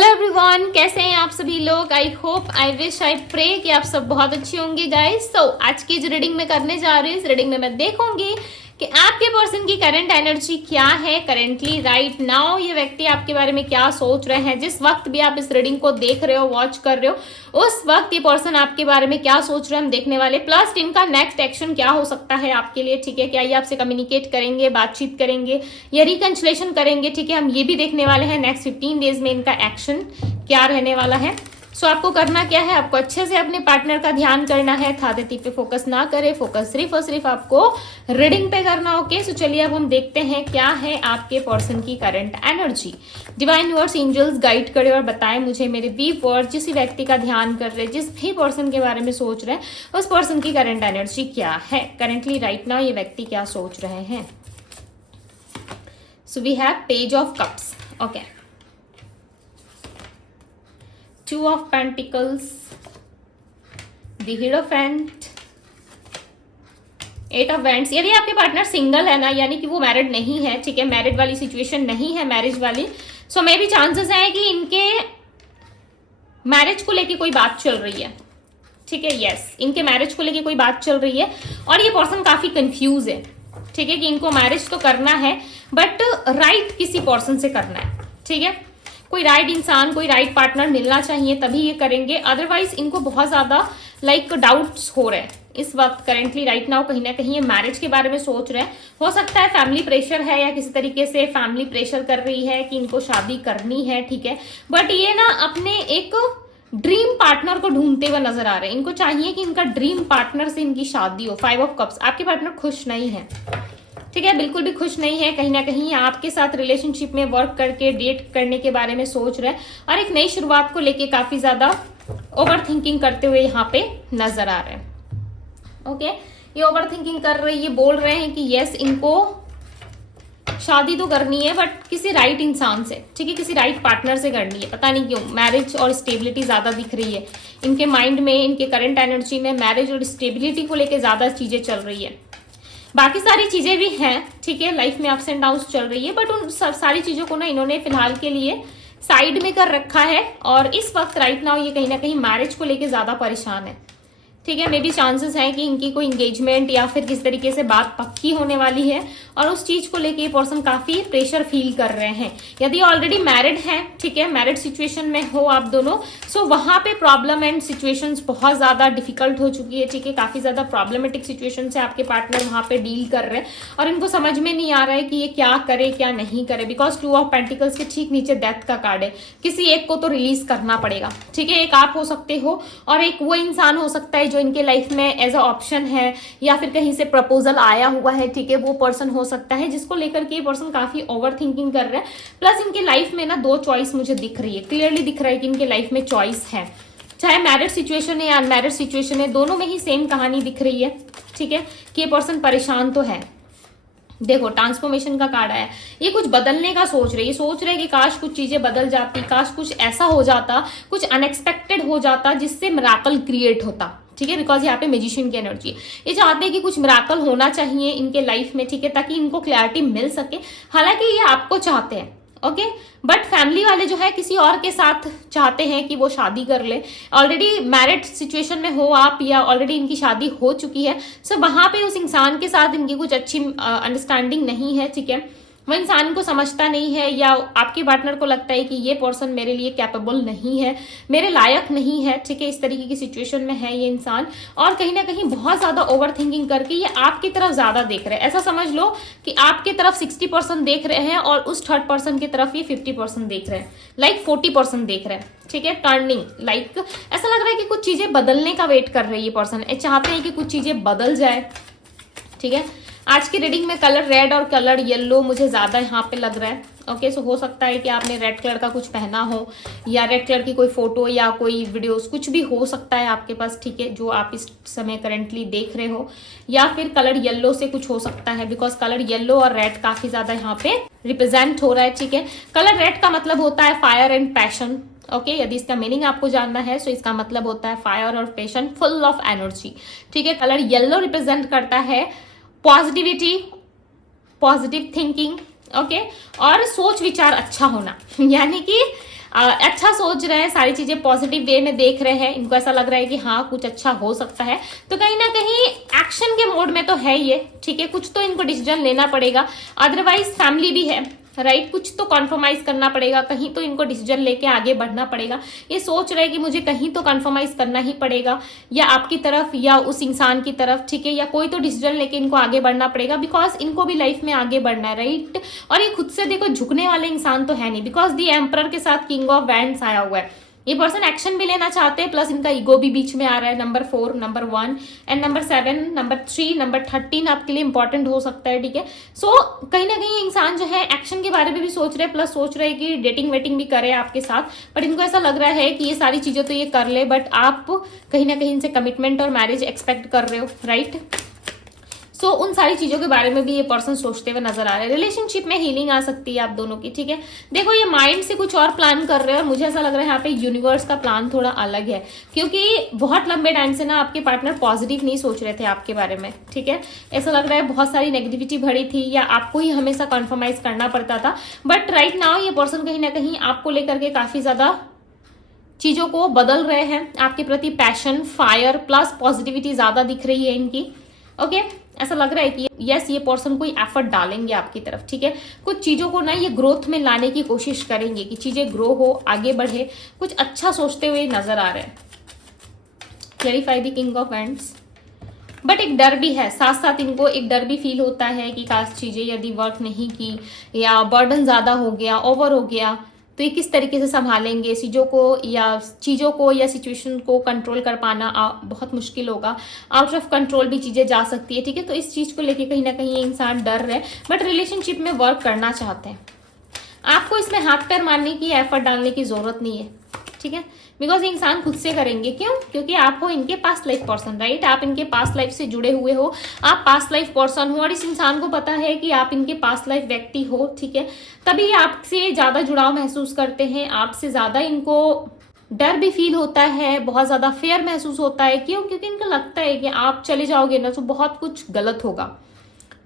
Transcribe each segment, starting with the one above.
Hello everyone, कैसे हैं आप सभी लोग। I hope, I wish, I pray कि आप सब बहुत अच्छे होंगे गाइस। सो आज की जो रीडिंग में करने जा रही हूँ, इस रीडिंग में मैं देखूंगी कि आपके पर्सन की करंट एनर्जी क्या है करेंटली राइट नाउ। ये व्यक्ति आपके बारे में क्या सोच रहे हैं, जिस वक्त भी आप इस रीडिंग को देख रहे हो, वॉच कर रहे हो, उस वक्त ये पर्सन आपके बारे में क्या सोच रहे हैं हम देखने वाले। प्लस इनका नेक्स्ट एक्शन क्या हो सकता है आपके लिए, ठीक है। क्या ये आपसे कम्युनिकेट करेंगे, बातचीत करेंगे या रिकंसिलेशन करेंगे, ठीक है। हम ये भी देखने वाले हैं नेक्स्ट 15 डेज में इनका एक्शन क्या रहने वाला है। सो आपको करना क्या है, आपको अच्छे से अपने पार्टनर का ध्यान करना है। थादेती पे फोकस ना करें, फोकस सिर्फ और सिर्फ आपको रीडिंग पे करना। ओके, सो चलिए अब हम देखते हैं क्या है आपके पर्सन की current energy. Divine words, angels guide करे और बताएं मुझे मेरे बी वर्ड, जिस व्यक्ति का ध्यान कर रहे, जिस भी पर्सन के बारे में सोच रहे हैं, उस पर्सन की करंट एनर्जी क्या है करेंटली राइट नाउ। ये व्यक्ति क्या सोच रहे हैं। So we have page of cups, okay, Two of Pentacles, the Hierophant, Eight of Wands। यदि आपके पार्टनर सिंगल है ना, यानी कि वो मैरिड नहीं है, ठीक है, मैरिड वाली सिचुएशन नहीं है, मैरिज वाली, सो मे भी चांसेस है कि इनके मैरिज को लेके कोई बात चल रही है, ठीक है। यस, इनके मैरिज को लेके कोई बात चल रही है और ये पर्सन काफी कंफ्यूज है, ठीक है, कि इनको मैरिज तो करना है बट राइट किसी पर्सन से करना है, ठीक है। कोई राइट इंसान, कोई राइट पार्टनर मिलना चाहिए तभी ये करेंगे, अदरवाइज इनको बहुत ज्यादा डाउट्स हो रहे हैं इस वक्त करेंटली राइट नाउ। कहीं ना कहीं ये मैरिज के बारे में सोच रहे हैं। हो सकता है फैमिली प्रेशर है या किसी तरीके से फैमिली प्रेशर कर रही है कि इनको शादी करनी है, ठीक है। बट ये ना अपने एक ड्रीम पार्टनर को ढूंढते हुए नजर आ रहे हैं। इनको चाहिए कि इनका ड्रीम पार्टनर से इनकी शादी हो। 5 ऑफ कप्स, आपके पार्टनर खुश नहीं है, ठीक है, बिल्कुल भी खुश नहीं है। कहीं ना कहीं आपके साथ रिलेशनशिप में वर्क करके डेट करने के बारे में सोच रहे हैं और एक नई शुरुआत को लेके काफी ज्यादा ओवर थिंकिंग करते हुए यहाँ पे नजर आ रहे हैं। ओके, ये ओवर थिंकिंग कर रहे हैं, ये बोल रहे हैं कि यस इनको शादी तो करनी है बट किसी राइट इंसान से, ठीक है, किसी राइट पार्टनर से करनी है। पता नहीं क्यों मैरिज और स्टेबिलिटी ज्यादा दिख रही है इनके माइंड में, इनके करंट एनर्जी में मैरिज और स्टेबिलिटी को लेके ज्यादा चीजें चल रही है। बाकी सारी चीजें भी हैं, ठीक है, लाइफ में अप्स एंड डाउन्स चल रही है, बट उन सारी चीजों को ना इन्होंने फिलहाल के लिए साइड में कर रखा है और इस वक्त राइट नाउ ये कहीं ना कहीं मैरिज को लेके ज्यादा परेशान है, ठीक है। मे बी चांसेस है कि इनकी कोई एंगेजमेंट या फिर किस तरीके से बात पक्की होने वाली है और उस चीज को लेके ये पर्सन काफी प्रेशर फील कर रहे हैं। यदि ऑलरेडी मैरिड है, ठीक है, मैरिड सिचुएशन में हो आप दोनों, सो वहां पे प्रॉब्लम एंड सिचुएशंस बहुत ज्यादा डिफिकल्ट हो चुकी है, ठीक है। काफी ज्यादा प्रॉब्लमेटिक सिचुएशन से आपके पार्टनर वहां पे डील कर रहे हैं और इनको समझ में नहीं आ रहा है कि ये क्या करे क्या नहीं करे, बिकॉज 2 ऑफ पेंटिकल्स के ठीक नीचे डेथ का कार्ड है। किसी एक को तो रिलीज करना पड़ेगा, ठीक है। एक आप हो सकते हो और एक वो इंसान हो सकता है जो इनके लाइफ में एज अ ऑप्शन है या फिर कहीं से प्रपोजल आया हुआ है, ठीक है, वो पर्सन हो सकता है जिसको लेकर के ये पर्सन काफी ओवर थिंकिंग कर रहे हैं। प्लस इनके लाइफ में ना 2 चॉइस मुझे दिख रही है, क्लियरली दिख रहा है कि इनके लाइफ में चॉइस है, चाहे मैरिड सिचुएशन है या अनमैरिड सिचुएशन है, दोनों में ही सेम कहानी दिख रही है, ठीक है, कि ये पर्सन परेशान तो है। देखो ट्रांसफॉर्मेशन का कार्ड है, ये कुछ बदलने का सोच रहे, ये सोच रहे कि काश कुछ चीजें बदल जाती, काश कुछ ऐसा हो जाता, कुछ अनएक्सपेक्टेड हो जाता जिससे मिराकल क्रिएट होता, ठीक है, बिकॉज यहाँ पे मैजिशियन की एनर्जी। ये चाहते हैं कि कुछ मिराकल होना चाहिए इनके लाइफ में, ठीक है, ताकि इनको क्लैरिटी मिल सके। हालांकि ये आपको चाहते हैं, ओके, बट फैमिली वाले जो है किसी और के साथ चाहते हैं कि वो शादी कर ले। ऑलरेडी मैरिड सिचुएशन में हो आप या ऑलरेडी इनकी शादी हो चुकी है, सो वहां पे उस इंसान के साथ इनकी कुछ अच्छी अंडरस्टैंडिंग नहीं है, ठीक है। वो इंसान को समझता नहीं है या आपके पार्टनर को लगता है कि ये पर्सन मेरे लिए कैपेबल नहीं है, मेरे लायक नहीं है, ठीक है, इस तरीके की सिचुएशन में है ये इंसान और कहीं ना कहीं बहुत ज्यादा ओवर थिंकिंग करके ये आपकी तरफ ज्यादा देख रहे हैं। ऐसा समझ लो कि आपकी तरफ 60% देख रहे हैं और उस थर्ड पर्सन की तरफ ये 50% देख रहे हैं, लाइक 40% देख रहे हैं, ठीक है। टर्निंग लाइक ऐसा लग रहा है कि कुछ चीजें बदलने का वेट कर रही है पर्सन, चाहते हैं कि कुछ चीजें बदल जाए, ठीक है। आज की रीडिंग में कलर रेड और कलर येलो मुझे ज्यादा यहाँ पे लग रहा है, ओके। सो हो सकता है कि आपने रेड कलर का कुछ पहना हो या रेड कलर की कोई फोटो या कोई वीडियोस कुछ भी हो सकता है आपके पास, ठीक है, जो आप इस समय करेंटली देख रहे हो, या फिर कलर येलो से कुछ हो सकता है, बिकॉज कलर येलो और रेड काफी ज्यादा यहाँ पे रिप्रेजेंट हो रहा है, ठीक है। कलर रेड का मतलब होता है फायर एंड पैशन, ओके, यदि इसका मीनिंग आपको जानना है तो इसका मतलब होता है फायर और पैशन, फुल ऑफ एनर्जी, ठीक है। कलर येलो रिप्रेजेंट करता है पॉजिटिविटी, पॉजिटिव थिंकिंग, ओके, और सोच विचार अच्छा होना, यानी कि अच्छा सोच रहे हैं, सारी चीजें पॉजिटिव वे में देख रहे हैं, इनको ऐसा लग रहा है कि हाँ कुछ अच्छा हो सकता है, तो कहीं ना कहीं एक्शन के मोड में तो है ये, ठीक है। कुछ तो इनको डिसीजन लेना पड़ेगा, अदरवाइज फैमिली भी है, राइट, कुछ तो कॉन्फर्माइज करना पड़ेगा, कहीं तो इनको डिसीजन लेके आगे बढ़ना पड़ेगा। ये सोच रहे हैं कि मुझे कहीं तो कॉन्फर्माइज करना ही पड़ेगा, या आपकी तरफ या उस इंसान की तरफ, ठीक है, या कोई तो डिसीजन लेके इनको आगे बढ़ना पड़ेगा, बिकॉज इनको भी लाइफ में आगे बढ़ना है, राइट। और ये खुद से देखो झुकने वाले इंसान तो है नहीं, बिकॉज दी एम्परर के साथ किंग ऑफ वैंड्स आया हुआ है। ये पर्सन एक्शन भी लेना चाहते हैं, प्लस इनका ईगो भी बीच में आ रहा है। Number 4, number 1 and number 7, number 3, number 13 आपके लिए इंपॉर्टेंट हो सकता है, ठीक है। सो कहीं ना कहीं इंसान जो है एक्शन के बारे में भी सोच रहे हैं, प्लस सोच रहे हैं कि डेटिंग वेटिंग भी करे आपके साथ, बट इनको ऐसा लग रहा है कि ये सारी चीजें तो ये कर ले, बट आप कहीं ना कहीं इनसे कमिटमेंट और मैरिज एक्सपेक्ट कर रहे हो, राइट। सो उन सारी चीजों के बारे में भी ये पर्सन सोचते हुए नजर आ रहे हैं। रिलेशनशिप में हीलिंग आ सकती है आप दोनों की, ठीक है। देखो ये माइंड से कुछ और प्लान कर रहे हैं, और मुझे ऐसा लग रहा है यहाँ पे यूनिवर्स का प्लान थोड़ा अलग है, क्योंकि बहुत लंबे टाइम से ना आपके पार्टनर पॉजिटिव नहीं सोच रहे थे आपके बारे में, ठीक है। ऐसा लग रहा है बहुत सारी नेगेटिविटी भरी थी, या आपको ही हमेशा कॉन्फर्माइज करना पड़ता था, बट राइट नाउ ये पर्सन कहीं ना कहीं आपको लेकर के काफी ज्यादा चीजों को बदल रहे हैं। आपके प्रति पैशन, फायर प्लस पॉजिटिविटी ज्यादा दिख रही है इनकी, ओके। ऐसा लग रहा है कि यस ये पर्सन कोई एफर्ट डालेंगे आपकी तरफ, ठीक है। कुछ चीजों को ना ये ग्रोथ में लाने की कोशिश करेंगे कि चीजें ग्रो हो, आगे बढ़े, कुछ अच्छा सोचते हुए नजर आ रहे हैं। Clarify the king of wands. But एक डर भी है, साथ साथ इनको एक डर भी फील होता है कि काश चीजें यदि वर्क नहीं की, या बर्डन ज्यादा हो गया, ओवर हो गया, तो ये किस तरीके से संभालेंगे चीज़ों को या सिचुएशन को कंट्रोल कर पाना बहुत मुश्किल होगा। आउट ऑफ कंट्रोल भी चीज़ें जा सकती है, ठीक है। तो इस चीज़ को लेके कहीं ना कहीं ये इंसान डर रहे, बट रिलेशनशिप में वर्क करना चाहते हैं। आपको इसमें हाथ पैर मारने की, एफर्ट डालने की जरूरत नहीं है, ठीक है, बिकॉज ये इंसान खुद से करेंगे। क्यों? क्योंकि आप हो इनके पास्ट लाइफ पर्सन, राइट। आप इनके पास्ट लाइफ से जुड़े हुए हो, आप पास्ट लाइफ पर्सन हो, और इस इंसान को पता है कि आप इनके पास्ट लाइफ व्यक्ति हो, ठीक है। तभी आपसे ज्यादा जुड़ाव महसूस करते हैं, आपसे ज्यादा इनको डर भी फील होता है, बहुत ज्यादा फेयर महसूस होता है। क्यों? क्योंकि इनको लगता है कि आप चले जाओगे ना तो बहुत कुछ गलत होगा।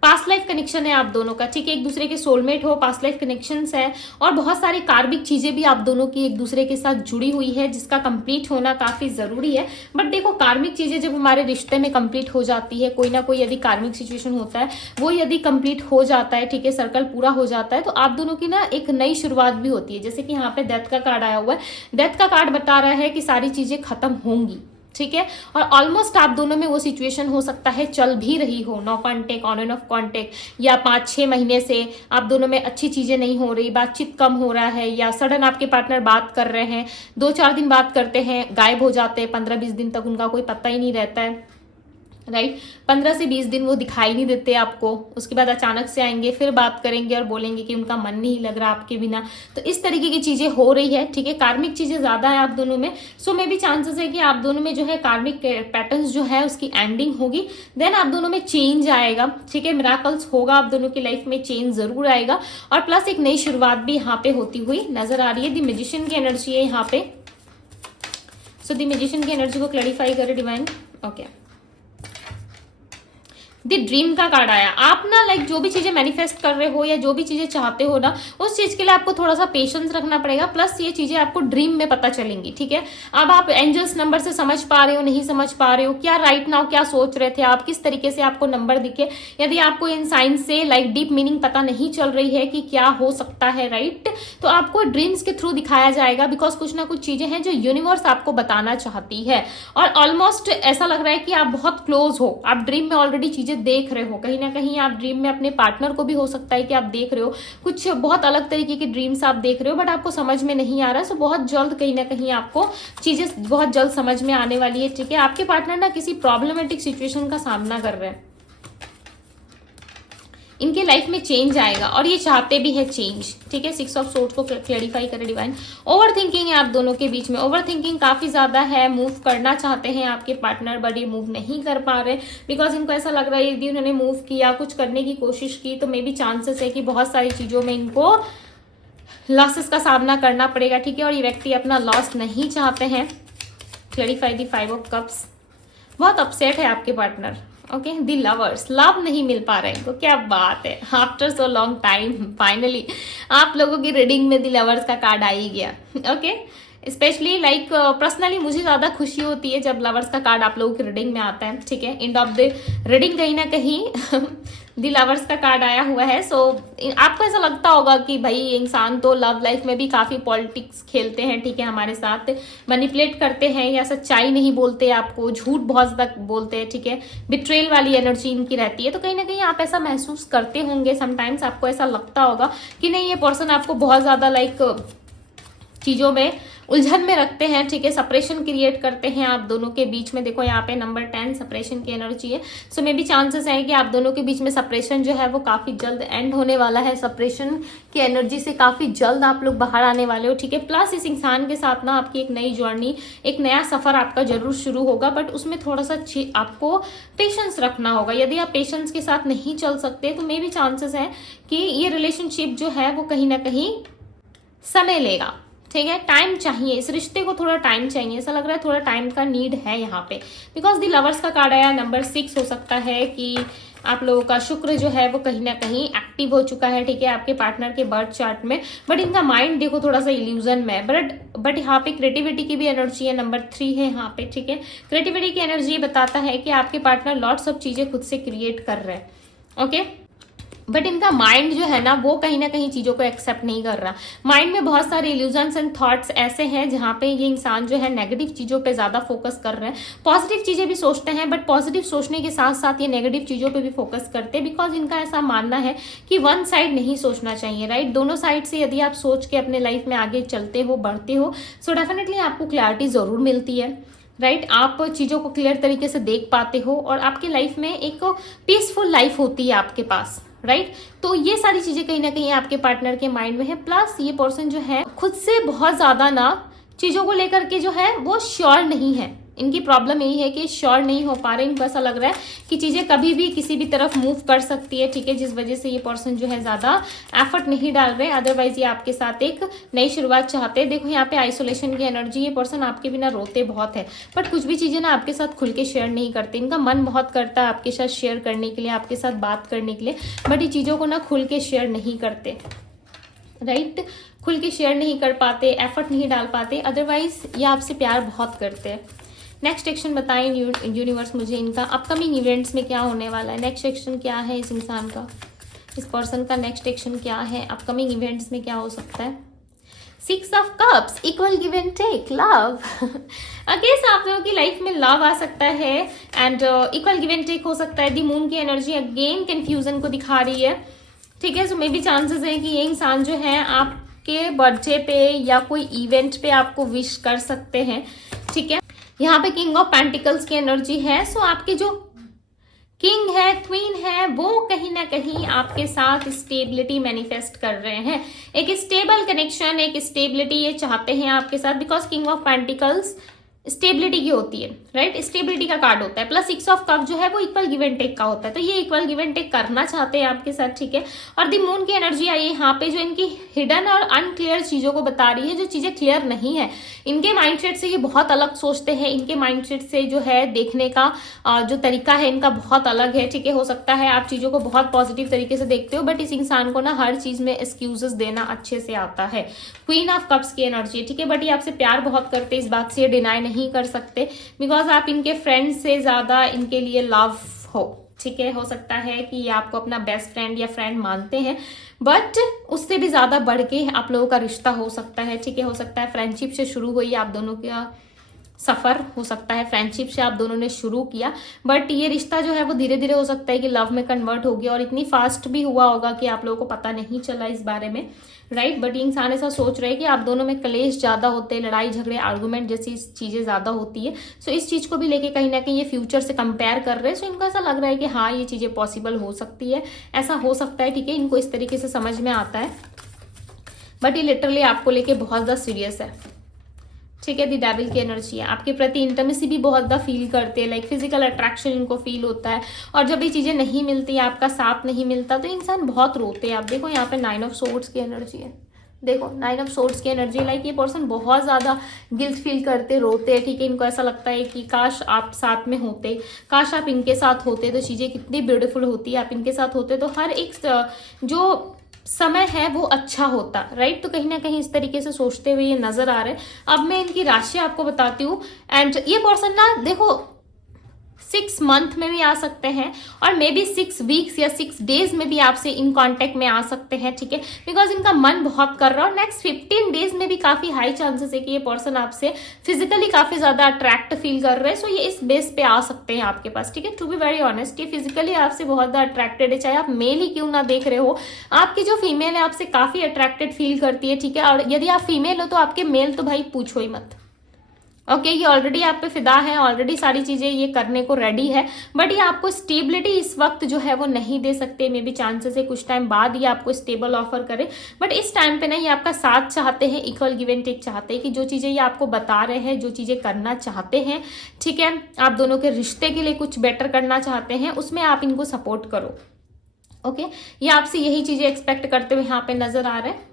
पास्ट लाइफ कनेक्शन है आप दोनों का, ठीक है, एक दूसरे के सोलमेट हो, पास्ट लाइफ कनेक्शंस है, और बहुत सारी कार्मिक चीजें भी आप दोनों की एक दूसरे के साथ जुड़ी हुई है, जिसका कंप्लीट होना काफी जरूरी है। बट देखो कार्मिक चीजें जब हमारे रिश्ते में कंप्लीट हो जाती है, कोई ना कोई यदि कार्मिक सिचुएशन होता है, वो यदि कंप्लीट हो जाता है, ठीक है, सर्कल पूरा हो जाता है, तो आप दोनों की ना एक नई शुरुआत भी होती है। जैसे कि यहाँ पे डेथ का कार्ड आया हुआ है, डेथ का कार्ड बता रहा है कि सारी चीजें खत्म होंगी, ठीक है। और ऑलमोस्ट आप दोनों में वो सिचुएशन हो सकता है चल भी रही हो, no contact, on and off contact, या 5-6 महीने से आप दोनों में अच्छी चीजें नहीं हो रही, बातचीत कम हो रहा है, या सडन आपके पार्टनर बात कर रहे हैं, 2-4 दिन बात करते हैं, गायब हो जाते हैं, 15-20 दिन तक उनका कोई पता ही नहीं रहता है, राइट। 15 से 20 दिन वो दिखाई नहीं देते आपको, उसके बाद अचानक से आएंगे, फिर बात करेंगे और बोलेंगे कि उनका मन नहीं लग रहा आपके बिना। तो इस तरीके की चीजें हो रही है, ठीक है। कार्मिक चीजें ज्यादा है आप दोनों में, सो मे भी चांसेस है कि आप दोनों में जो है कार्मिक पैटर्न्स जो है उसकी एंडिंग होगी, देन आप दोनों में चेंज आएगा, ठीक है। मिराकल्स होगा, आप दोनों की लाइफ में चेंज जरूर आएगा, और प्लस एक नई शुरुआत भी यहाँ पे होती हुई नजर आ रही है। द मैजिशियन की एनर्जी है यहाँ पे, सो द मैजिशियन की एनर्जी को क्लैरिफाई करे डिवाइन, ओके। द ड्रीम का कार्ड आया। आप ना लाइक जो भी चीजें मैनिफेस्ट कर रहे हो या जो भी चीजें चाहते हो ना, उस चीज के लिए आपको थोड़ा सा पेशेंस रखना पड़ेगा, प्लस ये चीजें आपको ड्रीम में पता चलेंगी, ठीक है। अब आप एंजल्स नंबर से समझ पा रहे हो, नहीं समझ पा रहे हो, क्या राइट नाउ क्या सोच रहे थे आप, किस तरीके से आपको नंबर दिखे, यदि आपको इन साइंस से लाइक डीप मीनिंग पता नहीं चल रही है कि क्या हो सकता है, राइट, तो आपको ड्रीम्स के थ्रू दिखाया जाएगा, बिकॉज कुछ ना कुछ चीजें हैं जो यूनिवर्स आपको बताना चाहती है। और ऑलमोस्ट ऐसा लग रहा है कि आप बहुत क्लोज हो, आप ड्रीम में ऑलरेडी चीजें देख रहे हो, कहीं ना कहीं आप ड्रीम में अपने पार्टनर को भी हो सकता है कि आप देख रहे हो, कुछ बहुत अलग तरीके की ड्रीम्स आप देख रहे हो, बट आपको समझ में नहीं आ रहा है। सो बहुत जल्द कहीं ना कहीं आपको चीजें बहुत जल्द समझ में आने वाली है, ठीक है। आपके पार्टनर ना किसी प्रॉब्लमेटिक सिचुएशन का सामना कर रहे हैं, इनके लाइफ में चेंज आएगा, और ये चाहते भी है चेंज, ठीक है। 6 ऑफ सोर्ड्स को क्लैरिफाई करे डिवाइन। ओवर थिंकिंग है आप दोनों के बीच में, ओवर थिंकिंग काफी ज्यादा है, मूव करना चाहते हैं आपके पार्टनर, बट ये मूव नहीं कर पा रहे, बिकॉज इनको ऐसा लग रहा है यदि उन्होंने मूव किया, कुछ करने की कोशिश की, तो मे बी चांसेस है कि बहुत सारी चीजों में इनको लॉसेस का सामना करना पड़ेगा, ठीक है। और ये व्यक्ति अपना लॉस नहीं चाहते हैं। Clarify the 5 of cups. बहुत अपसेट है आपके partner, okay, the lovers, love नहीं मिल पा रहा है इनको, क्या बात है, after so long time finally आप लोगों की रीडिंग में द लवर्स का कार्ड आ ही गया। ओके, स्पेशली लाइक पर्सनली मुझे ज़्यादा खुशी होती है जब लवर्स का कार्ड आप लोगों की रीडिंग में आता है। ठीक है, एंड ऑफ द रीडिंग कहीं ना कहीं द लवर्स का कार्ड आया हुआ है। सो आपको ऐसा लगता होगा कि भाई इंसान तो लव लाइफ में भी काफ़ी पॉलिटिक्स खेलते हैं, ठीक है, हमारे साथ मैनिपुलेट करते हैं या सच्चाई नहीं बोलते, आपको झूठ बहुत ज़्यादा बोलते हैं, ठीक है, बिट्रेल वाली एनर्जी इनकी रहती है। तो कहीं ना कहीं आप ऐसा महसूस करते होंगे, समटाइम्स आपको ऐसा लगता होगा कि नहीं ये पर्सन आपको बहुत ज़्यादा लाइक चीज़ों में उलझन में रखते हैं, ठीक है, सेपरेशन क्रिएट करते हैं आप दोनों के बीच में। देखो यहाँ पे नंबर 10 सेपरेशन की एनर्जी है। सो मे बी चांसेस है कि आप दोनों के बीच में सेपरेशन जो है वो काफ़ी जल्द एंड होने वाला है। सेपरेशन की एनर्जी से काफ़ी जल्द आप लोग बाहर आने वाले हो, ठीक है। प्लस इस इंसान के साथ ना आपकी एक नई जर्नी, एक नया सफ़र आपका जरूर शुरू होगा, बट उसमें थोड़ा सा आपको पेशेंस रखना होगा। यदि आप पेशेंस के साथ नहीं चल सकते तो मे बी चांसेस है कि ये रिलेशनशिप जो है वो कहीं ना कहीं समय लेगा, ठीक है, टाइम चाहिए, इस रिश्ते को थोड़ा टाइम चाहिए। ऐसा लग रहा है थोड़ा टाइम का नीड है यहाँ पे, बिकॉज द लवर्स का कार्ड आया। नंबर 6 हो सकता है कि आप लोगों का शुक्र जो है वो कहीं ना कहीं एक्टिव हो चुका है, ठीक है, आपके पार्टनर के बर्थ चार्ट में, बट इनका माइंड देखो थोड़ा सा इल्यूजन में है। बट यहाँ पे क्रिएटिविटी की भी एनर्जी है, नंबर 3 है यहाँ पे, ठीक है। क्रिएटिविटी की एनर्जी बताता है कि आपके पार्टनर लॉट्स ऑफ चीजें खुद से क्रिएट कर रहे हैं, ओके, बट इनका माइंड जो है ना वो कहीं ना कहीं चीज़ों को एक्सेप्ट नहीं कर रहा। माइंड में बहुत सारे इल्यूजन्स एंड थॉट्स ऐसे हैं जहाँ पे ये इंसान जो है नेगेटिव चीज़ों पे ज़्यादा फोकस कर रहे हैं। पॉजिटिव चीज़ें भी सोचते हैं, बट पॉजिटिव सोचने के साथ साथ ये नेगेटिव चीज़ों पे भी फोकस करते हैं, बिकॉज इनका ऐसा मानना है कि वन साइड नहीं सोचना चाहिए, राइट। दोनों साइड से यदि आप सोच के अपने लाइफ में आगे चलते हो, बढ़ते हो, सो डेफिनेटली आपको क्लैरिटी ज़रूर मिलती है, राइट। आप चीज़ों को क्लियर तरीके से देख पाते हो और आपकी लाइफ में एक पीसफुल लाइफ होती है आपके पास, राइट। तो ये सारी चीजें कहीं ना कहीं आपके पार्टनर के माइंड में है। प्लस ये पर्सन जो है खुद से बहुत ज्यादा ना चीजों को लेकर के जो है वो श्योर नहीं है। इनकी प्रॉब्लम यही है कि श्योर नहीं हो पा रहे। इनको ऐसा लग रहा है कि चीजें कभी भी किसी भी तरफ मूव कर सकती है, ठीक है, जिस वजह से ये पर्सन जो है ज्यादा एफर्ट नहीं डाल रहे। अदरवाइज ये आपके साथ एक नई शुरुआत चाहते हैं। देखो यहाँ पे आइसोलेशन की एनर्जी, ये पर्सन आपके बिना रोते बहुत है, बट कुछ भी चीजें ना आपके साथ खुल के शेयर नहीं करते। इनका मन बहुत करता है आपके साथ शेयर करने के लिए, आपके साथ बात करने के लिए, बट ये चीजों को ना खुल के शेयर नहीं करते, राइट। खुल के शेयर नहीं कर पाते, एफर्ट नहीं डाल पाते। अदरवाइज ये आपसे प्यार बहुत करते हैं। नेक्स्ट एक्शन बताएं यूनिवर्स मुझे, इनका अपकमिंग इवेंट्स में क्या होने वाला है। नेक्स्ट एक्शन क्या है इस इंसान का, इस पर्सन का नेक्स्ट एक्शन क्या है, अपकमिंग इवेंट्स में क्या हो सकता है। 6 of cups, equal give and take, love. Against आप लोगों की लाइफ में लव आ सकता है and equal give and take हो सकता है। दी मून की एनर्जी अगेन कंफ्यूजन को दिखा रही है, ठीक है। सो मे बी चांसेस है कि ये इंसान जो है आपके बर्थडे पे या कोई इवेंट पे आपको विश कर सकते हैं, ठीक है। यहाँ पे किंग ऑफ पेंटिकल्स की एनर्जी है। सो आपके जो किंग है, क्वीन है, वो कहीं ना कहीं आपके साथ स्टेबिलिटी मैनिफेस्ट कर रहे हैं। एक स्टेबल कनेक्शन, एक स्टेबिलिटी ये चाहते हैं आपके साथ, because king of pentacles stability की होती है, राइट। स्टेबिलिटी का कार्ड होता है। प्लस 6 ऑफ कप जो है वो इक्वल गिव एंड टेक का होता है, तो ये इक्वल गिव एंड टेक करना चाहते हैं आपके साथ, ठीक है। और दी मून की एनर्जी आई यहाँ पे, जो इनकी हिडन और अनक्लियर चीजों को बता रही है, जो चीजें क्लियर नहीं है। इनके माइंडसेट से ये बहुत अलग सोचते हैं, इनके माइंडसेट से जो है देखने का जो तरीका है इनका बहुत अलग है, ठीक है। हो सकता है आप चीजों को बहुत पॉजिटिव तरीके से देखते हो, बट इस इंसान को ना हर चीज में एक्सक्यूजेस देना अच्छे से आता है। क्वीन ऑफ कप्स की एनर्जी, ठीक है, बट ये आपसे प्यार बहुत करते, इस बात से ये डिनाई नहीं कर सकते, बिकॉज आप इनके फ्रेंड से ज्यादा इनके लिए लव हो, ठीक है। हो सकता है कि ये आपको अपना बेस्ट फ्रेंड या फ्रेंड मानते हैं, बट उससे भी ज्यादा बढ़ के आप लोगों का रिश्ता हो सकता है, ठीक है। हो सकता है फ्रेंडशिप से शुरू हुई आप दोनों का सफर, हो सकता है फ्रेंडशिप से आप दोनों ने शुरू किया, बट ये रिश्ता जो है वो धीरे धीरे हो सकता है कि लव में कन्वर्ट हो गया, और इतनी फास्ट भी हुआ होगा कि आप लोगों को पता नहीं चला इस बारे में, राइट। बट ये इंसान ऐसा सोच रहे हैं कि आप दोनों में क्लेश ज्यादा होते हैं, लड़ाई झगड़े आर्गुमेंट जैसी चीजें ज्यादा होती है। सो इस चीज को भी लेके कहीं ना कहीं ये फ्यूचर से कंपेयर कर रहे हैं। सो इनको ऐसा लग रहा है कि हाँ ये चीजें पॉसिबल हो सकती है, ऐसा हो सकता है, ठीक है। इनको इस तरीके से समझ में आता है, बट ये लिटरली आपको लेके बहुत ज्यादा सीरियस है, ठीक है। दी डेविल की एनर्जी है, आपके प्रति इंटीमेसी भी बहुत ज़्यादा फील करते हैं, लाइक फिजिकल अट्रैक्शन इनको फील होता है। और जब ये चीज़ें नहीं मिलती, आपका साथ नहीं मिलता, तो इंसान बहुत रोते हैं। आप देखो यहाँ पे 9 ऑफ सोर्ड्स की एनर्जी है, देखो 9 ऑफ सोर्ड्स की एनर्जी, लाइक ये पर्सन बहुत ज़्यादा गिल्ट फील करते, रोते, ठीक है। इनको ऐसा लगता है कि काश आप साथ में होते, काश आप इनके साथ होते तो चीज़ें कितनी ब्यूटीफुल होती, आप इनके साथ होते तो हर एक जो समय है वो अच्छा होता, राइट। तो कहीं ना कहीं इस तरीके से सोचते हुए ये नजर आ रहे हैं। अब मैं इनकी राशि आपको बताती हूँ। एंड ये पर्सन ना देखो 6 मंथ में भी आ सकते हैं और मे बी 6 वीक्स या 6 डेज में भी आपसे इन कांटेक्ट में आ सकते हैं, ठीक है। बिकॉज इनका मन बहुत कर रहा है और नेक्स्ट 15 डेज में भी काफी हाई चांसेस है कि ये पर्सन आपसे फिजिकली काफी ज्यादा अट्रैक्ट फील कर रहे हैं। सो ये इस बेस पे आ सकते हैं आपके पास, ठीक है। टू बी वेरी ऑनेस्ट, ये फिजिकली आपसे बहुत ज्यादा अट्रैक्टेड है, चाहे आप मेल ही क्यों ना देख रहे हो। आपकी जो फीमेल है आपसे काफी अट्रैक्टेड फील करती है, ठीक है। और यदि आप फीमेल हो तो आपके मेल तो भाई पूछो ही मत, ओके। ये ऑलरेडी आप पे फिदा है, ऑलरेडी सारी चीजें ये करने को रेडी है, बट ये आपको स्टेबिलिटी इस वक्त जो है वो नहीं दे सकते। मे बी चांसेस है कुछ टाइम बाद ये आपको स्टेबल ऑफर करे, बट इस टाइम पे ना ये आपका साथ चाहते हैं, इक्वल गिव एंड टेक चाहते हैं कि जो चीजें ये आपको बता रहे हैं, जो चीजें करना चाहते हैं, ठीक है, आप दोनों के रिश्ते के लिए कुछ बेटर करना चाहते हैं, उसमें आप इनको सपोर्ट करो, ओके। ये आपसे यही चीजें एक्सपेक्ट करते हुए यहाँ पे नजर आ रहे हैं,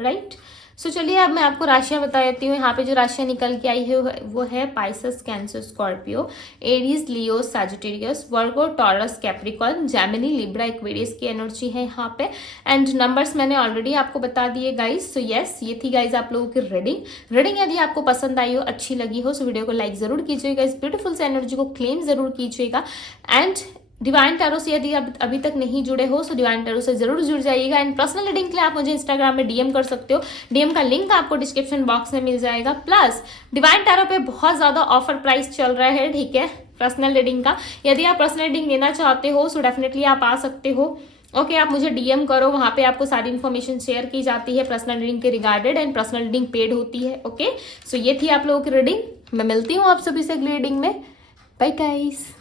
राइट। सो चलिए अब मैं आपको राशियां बता देती हूँ। यहाँ पे जो राशियां निकल के आई है वो है Pisces, Cancer, Scorpio, Aries, Leo, Sagittarius, Virgo, Taurus, Capricorn, Gemini, Libra, Aquarius की एनर्जी है यहाँ पे। एंड नंबर्स मैंने ऑलरेडी आपको बता दिए गाइज। सो यस, ये थी गाइज आप लोगों की रीडिंग यदि आपको पसंद आई हो, अच्छी लगी हो, सो वीडियो को लाइक जरूर कीजिएगा, इस ब्यूटीफुल से एनर्जी को क्लेम जरूर कीजिएगा। एंड डिवाइन टैरो से यदि आप अभी तक नहीं जुड़े हो तो डिवाइन टैरो से जरूर जुड़ जाइएगा। एंड पर्सनल रीडिंग के लिए आप मुझे इंस्टाग्राम में डीएम कर सकते हो, डीएम का लिंक आपको डिस्क्रिप्शन बॉक्स में मिल जाएगा। प्लस डिवाइन टैरो पे बहुत ज्यादा ऑफर प्राइस चल रहा है, ठीक है, पर्सनल रीडिंग का। यदि आप पर्सनल रीडिंग लेना चाहते हो सो डेफिनेटली आप आ सकते हो, ओके। आप मुझे डीएम करो, वहां पे आपको सारी इन्फॉर्मेशन शेयर की जाती है पर्सनल रीडिंग के regarded, and personal reading paid होती है, ओके। सो ये थी आप लोगों की रीडिंग। मैं मिलती हूँ आप सभी से अगली रीडिंग में। Bye guys.